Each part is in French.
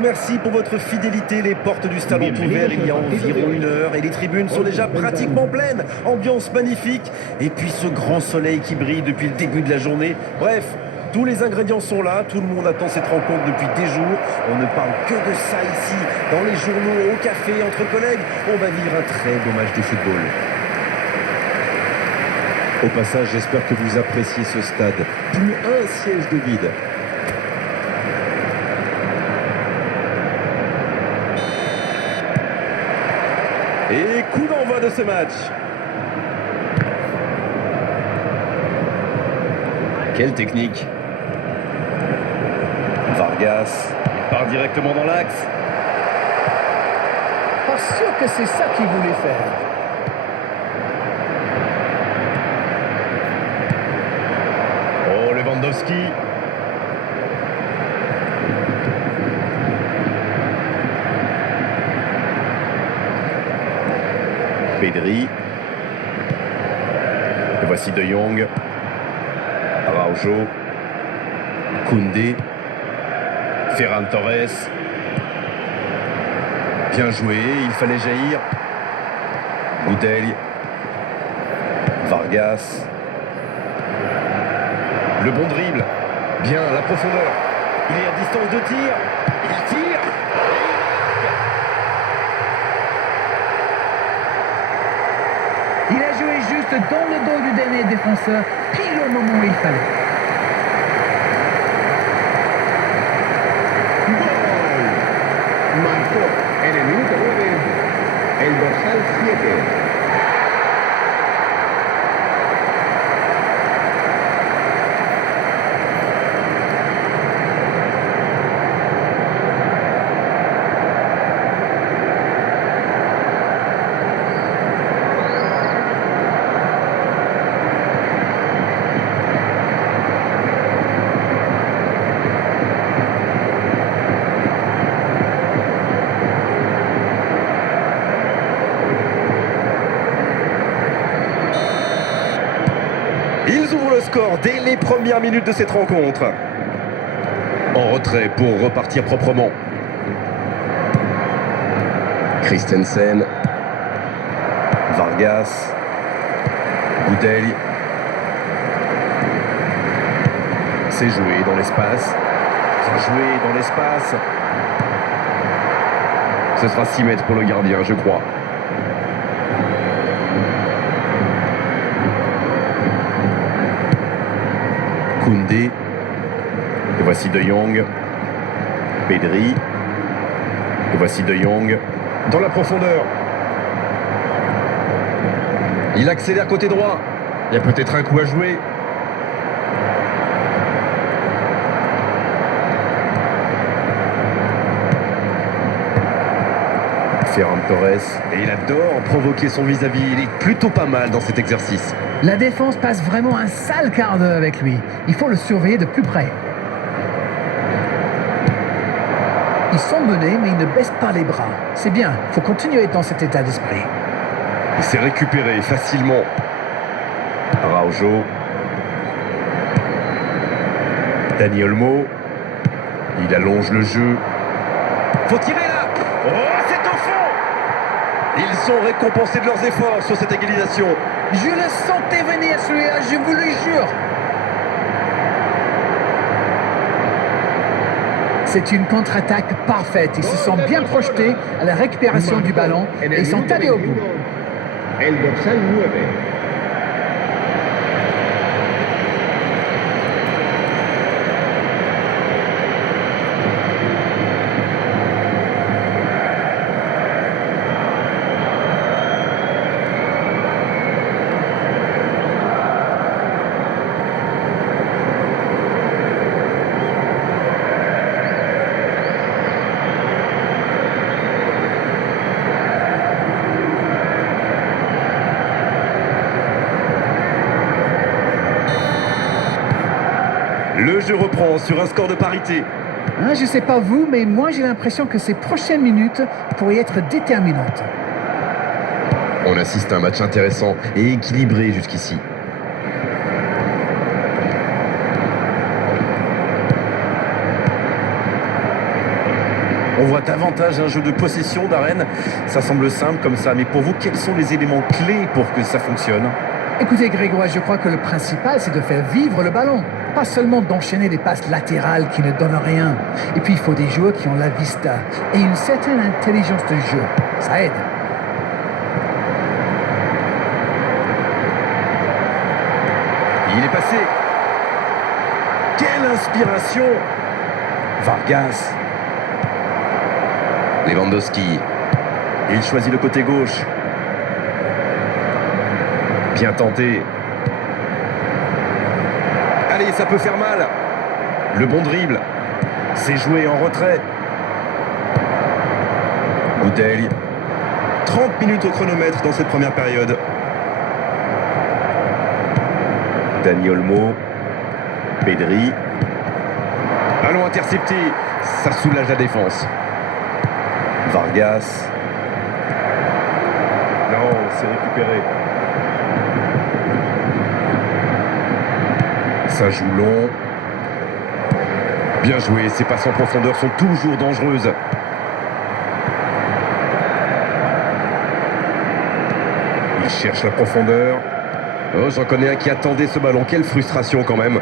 Merci pour votre fidélité. Les portes du stade ont ouvert il y a environ 1 heure et les tribunes sont déjà pratiquement pleines. Ambiance magnifique. Et puis ce grand soleil qui brille depuis le début de la journée. Bref, tous les ingrédients sont là. Tout le monde attend cette rencontre depuis des jours. On ne parle que de ça ici, dans les journaux, au café, entre collègues. On va vivre un très beau match de football. Au passage, j'espère que vous appréciez ce stade. Plus un siège de vide. Et coup d'envoi de ce match. Quelle technique. Vargas part directement dans l'axe. Pas sûr que c'est ça qu'il voulait faire. Oh, Lewandowski. Pedri. Et voici De Jong. Araujo. Koundé. Ferran Torres. Bien joué, il fallait jaillir. Goudelj. Vargas. Le bon dribble. Bien, la profondeur. Il est à distance de tir. Il tire. Il a joué juste dans le dos du dernier défenseur, pile au moment où il fallait. Marcó en el minuto 9 el dorsal 7. Ils ouvrent le score dès les premières minutes de cette rencontre. En retrait pour repartir proprement. Christensen. Vargas. Goudelj. C'est joué dans l'espace. C'est joué dans l'espace. Ce sera 6 mètres pour le gardien, je crois. Koundé. Et voici De Jong. Pedri. Et voici De Jong. Dans la profondeur. Il accélère côté droit. Il y a peut-être un coup à jouer. Ferran Torres. Et il adore provoquer son vis-à-vis. Il est plutôt pas mal dans cet exercice. La défense passe vraiment un sale quart d'heure avec lui. Il faut le surveiller de plus près. Ils sont menés, mais ils ne baissent pas les bras. C'est bien, il faut continuer dans cet état d'esprit. Il s'est récupéré facilement. Araujo. Dani Olmo. Il allonge le jeu. Faut tirer là. Oh, c'est au fond. Ils sont récompensés de leurs efforts sur cette égalisation. Je le sentais venir celui-là, je vous le jure. C'est une contre-attaque parfaite. Ils se sont bien projetés à la récupération du ballon et ils sont allés au bout. El dorsal 9. Le jeu reprend sur un score de parité. Hein, je ne sais pas vous, mais moi j'ai l'impression que ces prochaines minutes pourraient être déterminantes. On assiste à un match intéressant et équilibré jusqu'ici. On voit davantage un jeu de possession d'arène. Ça semble simple comme ça, mais pour vous, quels sont les éléments clés pour que ça fonctionne? Écoutez Grégoire, je crois que le principal c'est de faire vivre le ballon, pas seulement d'enchaîner des passes latérales qui ne donnent rien. Et puis il faut des joueurs qui ont la vista et une certaine intelligence de jeu. Ça aide. Il est passé. Quelle inspiration! Vargas. Lewandowski. Il choisit le côté gauche. Bien tenté. Allez, ça peut faire mal. Le bon dribble. C'est joué en retrait. Bouteille. 30 minutes au chronomètre dans cette première période. Dani Olmo. Pedri. Ballon intercepté. Ça soulage la défense. Vargas. Non, c'est récupéré. Ça joue long. Bien joué, ces passes en profondeur sont toujours dangereuses. Il cherche la profondeur. Oh, j'en connais un qui attendait ce ballon. Quelle frustration quand même.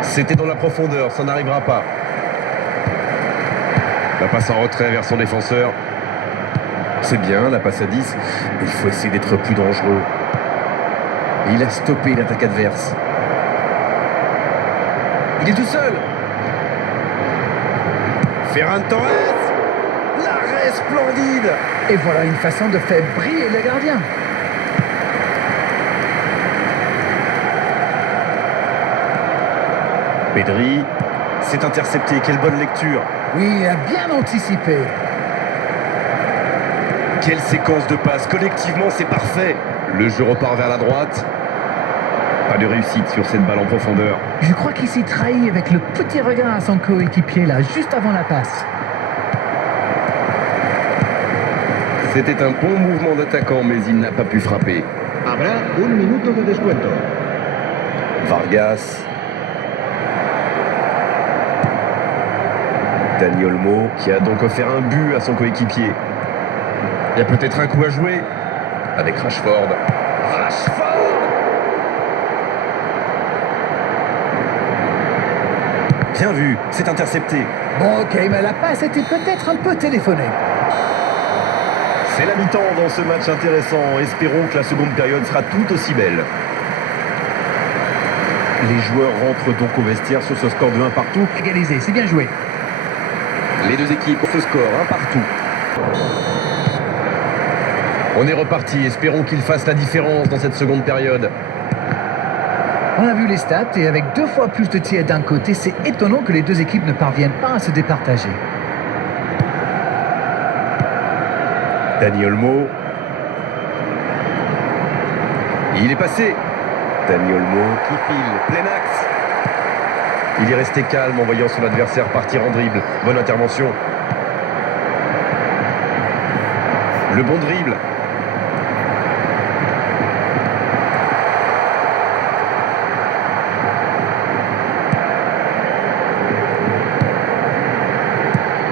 C'était dans la profondeur, ça n'arrivera pas. La passe en retrait vers son défenseur. C'est bien, la passe à 10. Il faut essayer d'être plus dangereux. Et il a stoppé l'attaque adverse. Il est tout seul. Ferran Torres. L'arrêt splendide. Et voilà une façon de faire briller le gardien. Pedri. C'est intercepté. Quelle bonne lecture. Oui, il a bien anticipé. Quelle séquence de passes. Collectivement, c'est parfait. Le jeu repart vers la droite. Pas de réussite sur cette balle en profondeur. Je crois qu'il s'est trahi avec le petit regard à son coéquipier là, juste avant la passe. C'était un bon mouvement d'attaquant, mais il n'a pas pu frapper. Habrá un minuto de descuento. Vargas. Dani Olmo, qui a donc offert un but à son coéquipier. Il y a peut-être un coup à jouer avec Rashford. Rashford! Bien vu, c'est intercepté. Bon, ok, mais la passe était peut-être un peu téléphonée. C'est la mi-temps dans ce match intéressant. Espérons que la seconde période sera tout aussi belle. Les joueurs rentrent donc au vestiaire sur ce score de 1 partout. Égalisé, c'est bien joué. Les deux équipes ont ce score, 1 partout. On est reparti, espérons qu'il fasse la différence dans cette seconde période. On a vu les stats et avec 2 fois plus de tirs d'un côté, c'est étonnant que les deux équipes ne parviennent pas à se départager. Dani Olmo. Il est passé. Dani Olmo qui file, plein axe. Il est resté calme en voyant son adversaire partir en dribble. Bonne intervention. Le bon dribble.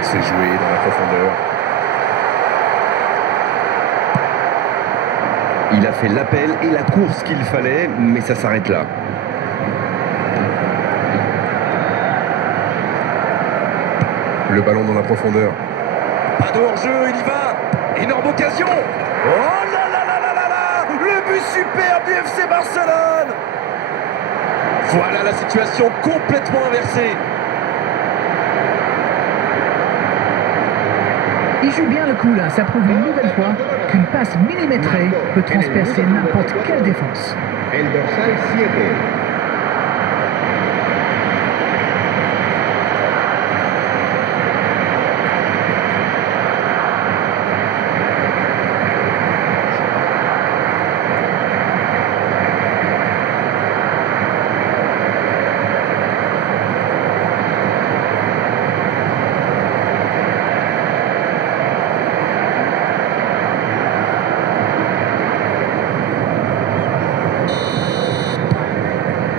C'est joué dans la profondeur. Il a fait l'appel et la course qu'il fallait, mais ça s'arrête là. Le ballon dans la profondeur. Pas de hors-jeu, il y va. Énorme occasion. Oh là là là là là là. Le but superbe du FC Barcelone. Voilà la situation complètement inversée. Il joue bien le coup là, ça prouve une nouvelle fois qu'une passe millimétrée peut transpercer n'importe quelle défense. El dorsal 7.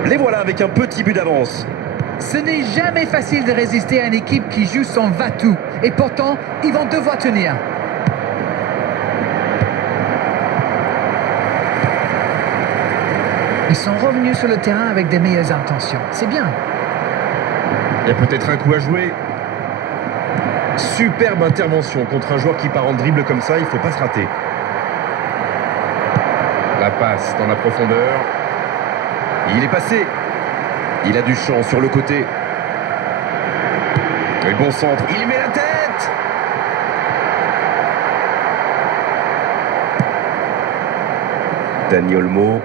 Les voilà avec un petit but d'avance. Ce n'est jamais facile de résister à une équipe qui joue son va-tout. Et pourtant, ils vont devoir tenir. Ils sont revenus sur le terrain avec des meilleures intentions. C'est bien. Il y a peut-être un coup à jouer. Superbe intervention contre un joueur qui part en dribble comme ça, il ne faut pas se rater. La passe dans la profondeur. Il est passé. Il a du champ sur le côté. Et bon centre. Il met la tête. Dani Olmo.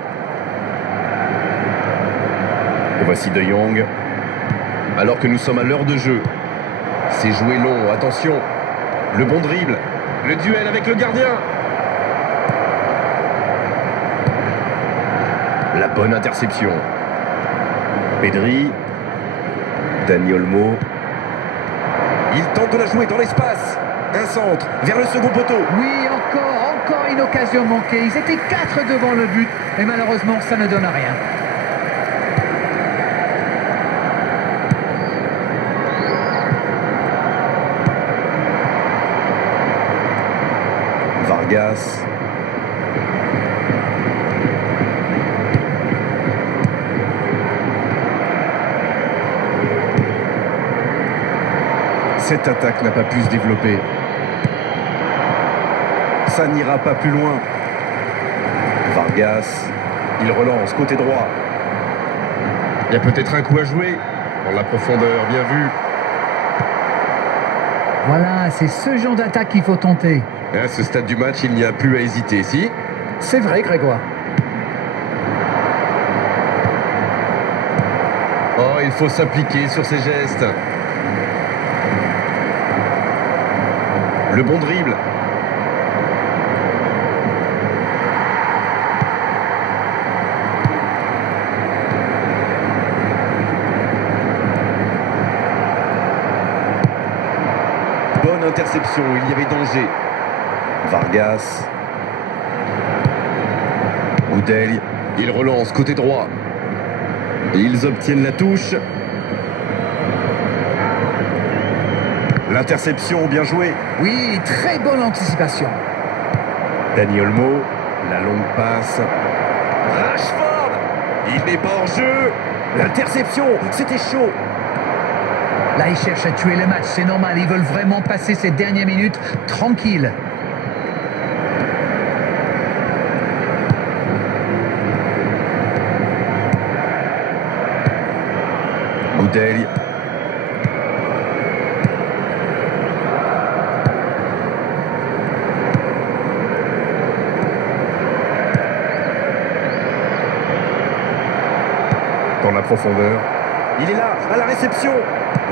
Et voici De Jong. Alors que nous sommes à l'heure de jeu. C'est joué long, attention. Le bon dribble. Le duel avec le gardien. La bonne interception. Pedri. Dani Olmo. Il tente de la jouer dans l'espace. Un centre vers le second poteau. Oui, encore une occasion manquée. Ils étaient 4 devant le but. Et malheureusement, ça ne donne rien. Vargas. Cette attaque n'a pas pu se développer. Ça n'ira pas plus loin. Vargas. Il relance côté droit. Il y a peut-être un coup à jouer. Dans la profondeur, bien vu. Voilà, c'est ce genre d'attaque qu'il faut tenter. À ce stade du match, il n'y a plus à hésiter, si? C'est vrai, Grégoire. Oh, il faut s'appliquer sur ses gestes. Le bon dribble. Bonne interception, il y avait danger. Vargas. Oudel. Il relance côté droit. Ils obtiennent la touche. L'interception, bien joué. Oui, très bonne anticipation. Dani Olmo. La longue passe. Rashford. Il n'est pas hors jeu. L'interception, c'était chaud. Là, ils cherchent à tuer le match, c'est normal. Ils veulent vraiment passer ces dernières minutes tranquilles. Oudel. Dans la profondeur. Il est là, à la réception.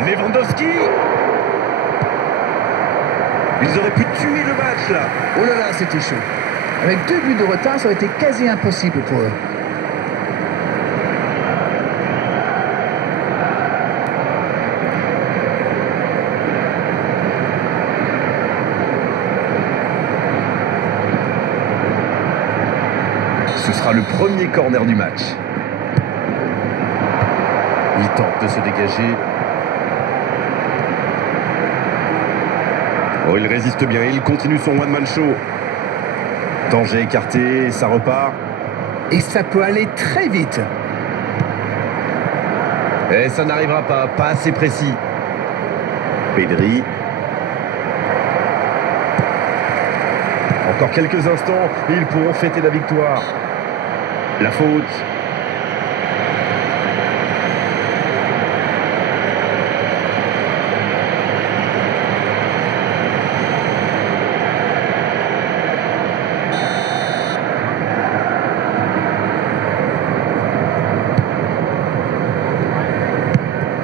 Lewandowski. Ils auraient pu tuer le match, là. Oh là là, c'était chaud. Avec 2 buts de retard, ça aurait été quasi impossible pour eux. Ce sera le premier corner du match. Il tente de se dégager. Oh, il résiste bien, il continue son one-man show. Danger écarté, ça repart. Et ça peut aller très vite. Et ça n'arrivera pas, pas assez précis. Pedri. Encore quelques instants et ils pourront fêter la victoire. La faute.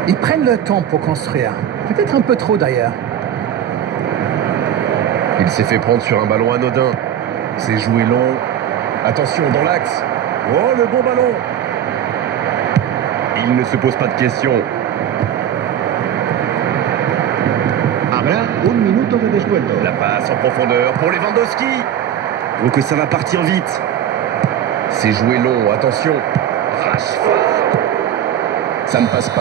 Ils prennent le temps pour construire. Peut-être un peu trop d'ailleurs. Il s'est fait prendre sur un ballon anodin. C'est joué long. Attention, dans l'axe. Oh, le bon ballon. Il ne se pose pas de questions. Habrá un minuto de descuento. La passe en profondeur pour Lewandowski. Donc ça va partir vite. C'est joué long, attention. Rashford. Ça ne passe pas.